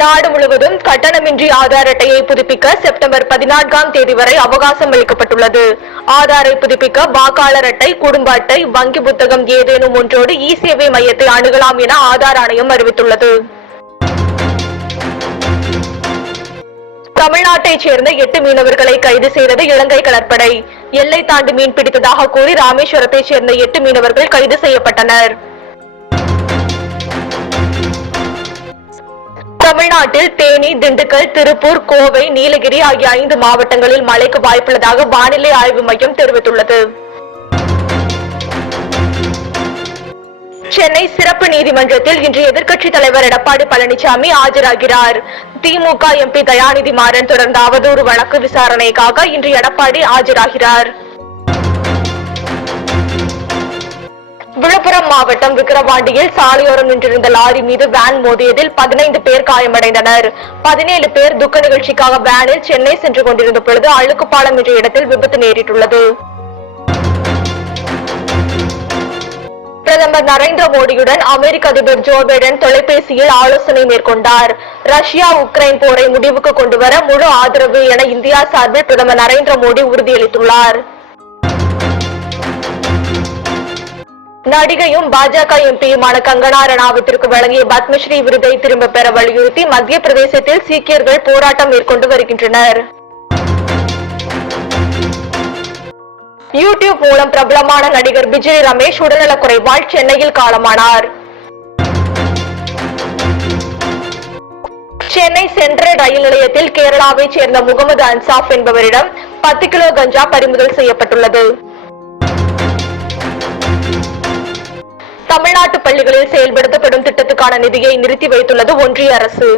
நாடு முழுவதும் கட்டணமின்றி ஆதார் அட்டையை புதுப்பிக்க செப்டம்பர் பதினான்காம் தேதி வரை அவகாசம் அளிக்கப்பட்டுள்ளது. ஆதாரை புதுப்பிக்க வாக்காளர் அட்டை குடும்ப அட்டை வங்கி புத்தகம் ஏதேனும் ஒன்றோடு இ சேவை மையத்தை அணுகலாம் என ஆதார் ஆணையம் அறிவித்துள்ளது. தமிழ்நாட்டைச் சேர்ந்த எட்டு மீனவர்களை கைது செய்தது இலங்கை கடற்படை. எல்லை தாண்டி மீன் பிடித்ததாக கூறி ராமேஸ்வரத்தைச் சேர்ந்த எட்டு மீனவர்கள் கைது செய்யப்பட்டனர். தமிழ்நாட்டில் தேனி திண்டுக்கல் திருப்பூர் கோவை நீலகிரி ஆகிய ஐந்து மாவட்டங்களில் மழைக்கு வாய்ப்புள்ளதாக வானிலை ஆய்வு மையம் தெரிவித்துள்ளது. சென்னை சிறப்பு நீதிமன்றத்தில் இன்று எதிர்க்கட்சித் தலைவர் எடப்பாடி பழனிசாமி ஆஜராகிறார். திமுக எம்பி தயாநிதி மாறன் தொடர்ந்த அவதூறு வழக்கு விசாரணைக்காக இன்று எடப்பாடி ஆஜராகிறார். மாவட்டம் விக்கிரவாண்டியில் சாலையோரம் நின்றிருந்த லாரி மீது வேன் மோதியதில் பதினைந்து பேர் காயமடைந்தனர். பதினேழு பேர் துக்க நிகழ்ச்சிக்காக வேனில் சென்னை சென்று கொண்டிருந்த பொழுது அழுக்குப்பாலம் என்ற இடத்தில் விபத்து நேரிட்டுள்ளது. பிரதமர் நரேந்திர மோடியுடன் அமெரிக்க அதிபர் ஜோ பைடன் தொலைபேசியில் ஆலோசனை மேற்கொண்டார். ரஷ்யா உக்ரைன் போரை முடிவுக்கு கொண்டுவர முழு ஆதரவு என இந்தியா சார்பில் பிரதமர் நரேந்திர மோடி உறுதியளித்துள்ளார். நடிகையும் பாஜக எம்பியுமான கங்கனா ரணாவத்திற்கு வழங்கிய பத்மஸ்ரீ விருதை திரும்ப பெற வலியுறுத்தி மத்திய பிரதேசத்தில் சீக்கியர்கள் போராட்டம் மேற்கொண்டு வருகின்றனர். யூடியூப் மூலம் பிரபலமான நடிகர் விஜய் ரமேஷ் உடல்நலக்குறைவால் சென்னையில் காலமானார். சென்னை சென்ட்ரல் ரயில் நிலையத்தில் கேரளாவைச் சேர்ந்த முகமது அன்சாப் என்பவரிடம் பத்து கிலோ கஞ்சா பறிமுதல் செய்யப்பட்டுள்ளது. தமிழ்நாட்டு பள்ளிகளில் செயல்படுத்தப்படும் திட்டத்துக்கான நிதியை நிறுத்தி வைத்துள்ளது ஒன்றிய அரசு.